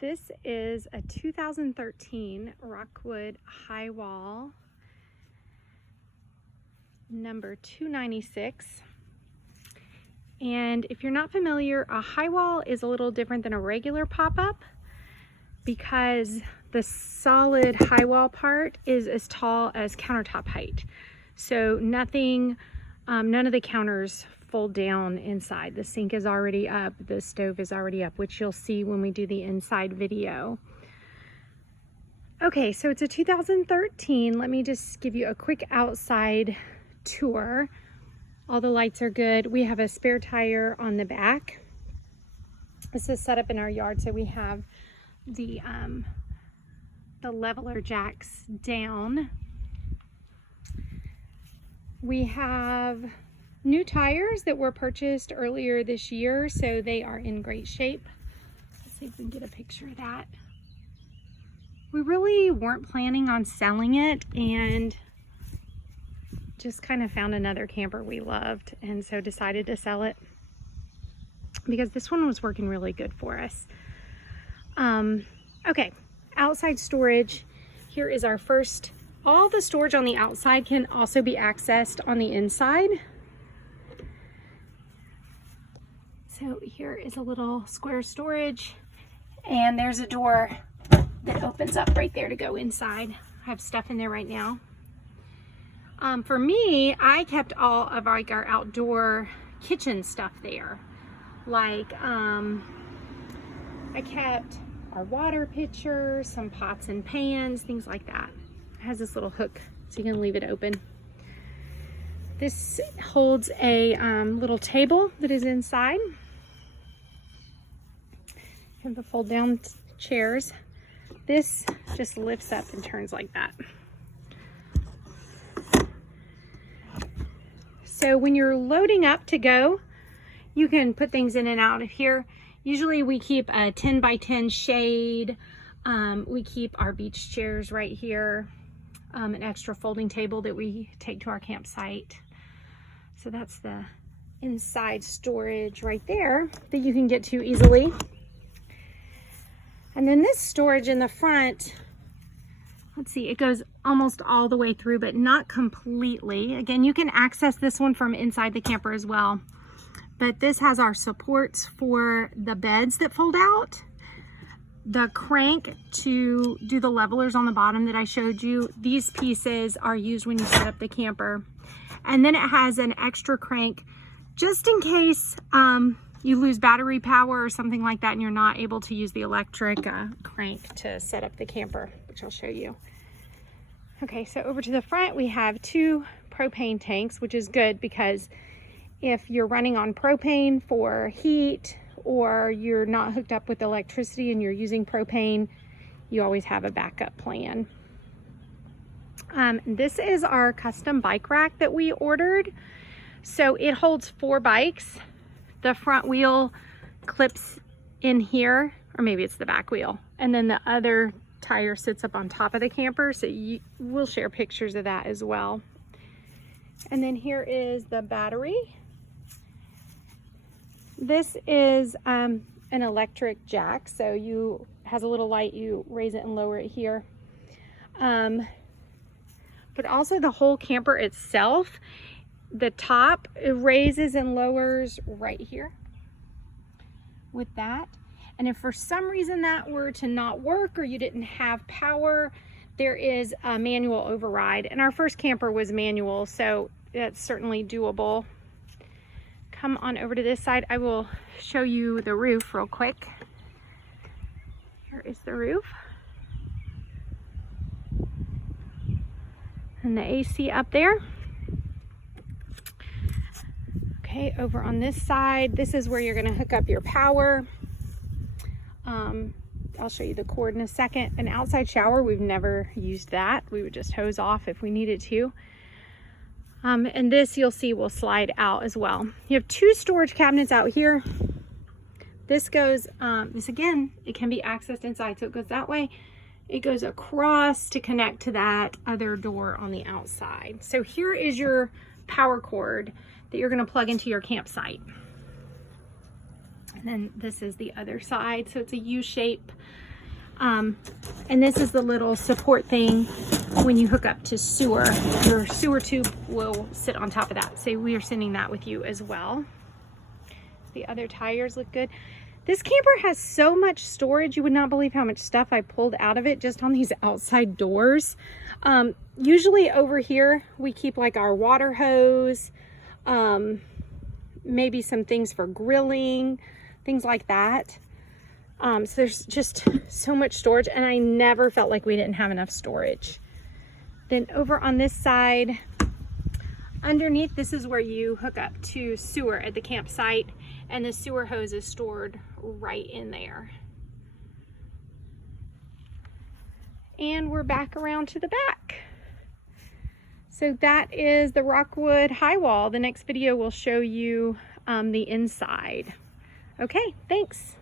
This is a 2013 Rockwood high wall number 296. And if you're not familiar, a high wall is a little different than a regular pop-up because the solid high wall part is as tall as countertop height. So nothing, none of the counters fold down inside. The sink is already up, the stove is already up, which you'll see when we do the inside video. Okay, so it's a 2013. Let me just give you a quick outside tour. All the lights are good. We have a spare tire on the back. This is set up in our yard, so we have the leveler jacks down. We have new tires that were purchased earlier this year, so they are in great shape. Let's see if we can get a picture of that. We really weren't planning on selling it and just kind of found another camper we loved, and so decided to sell it because this one was working really good for us. Okay, outside storage. Here is our first. All the storage on the outside can also be accessed on the inside. So here is a little square storage, and there's a door that opens up right there to go inside. I have stuff in there right now. For me, I kept all of our outdoor kitchen stuff there. Like, I kept our water pitcher, some pots and pans, things like that. It has this little hook so you can leave it open. This holds a little table that is inside. And the fold down chairs. This just lifts up and turns like that. So when you're loading up to go, you can put things in and out of here. Usually we keep a 10 by 10 shade. We keep our beach chairs right here. An extra folding table that we take to our campsite. So that's the inside storage right there that you can get to easily. And then this storage in the front, let's see, it goes almost all the way through, but not completely. Again, you can access this one from inside the camper as well. But this has our supports for the beds that fold out. The crank to do the levelers on the bottom that I showed you. These pieces are used when you set up the camper. And then it has an extra crank just in case you lose battery power or something like that and you're not able to use the electric crank to set up the camper, which I'll show you. Okay, so over to the front, we have 2 propane tanks, which is good because if you're running on propane for heat or you're not hooked up with electricity and you're using propane, you always have a backup plan. This is our custom bike rack that we ordered. So it holds 4 bikes. The front wheel clips in here, or maybe it's the back wheel, and then the other tire sits up on top of the camper, so we'll share pictures of that as well. And then here is the battery. This is an electric jack, so has a little light, you raise it and lower it here. But also the whole camper itself, the top, it raises and lowers right here with that. And if for some reason that were to not work or you didn't have power, there is a manual override. And our first camper was manual, so that's certainly doable. Come on over to this side. I will show you the roof real quick. Here is the roof. And the AC up there. Okay, over on this side, this is where you're going to hook up your power. I'll show you the cord in a second. An outside shower, we've never used that. We would just hose off if we needed to. And this, you'll see, will slide out as well. You have 2 storage cabinets out here. This goes, this again, it can be accessed inside, so it goes that way. It goes across to connect to that other door on the outside. So here is your power cord that you're going to plug into your campsite. And then this is the other side, so it's a U shape. And this is the little support thing when you hook up to sewer. Your sewer tube will sit on top of that. So we are sending that with you as well. The other tires look good. This camper has so much storage. You would not believe how much stuff I pulled out of it just on these outside doors. Usually over here, we keep like our water hose, maybe some things for grilling, things like that. So there's just so much storage, and I never felt like we didn't have enough storage. Then over on this side, underneath, this is where you hook up to sewer at the campsite, and the sewer hose is stored right in there. And we're back around to the back. So that is the Rockwood high wall. The next video will show you the inside. Okay, thanks.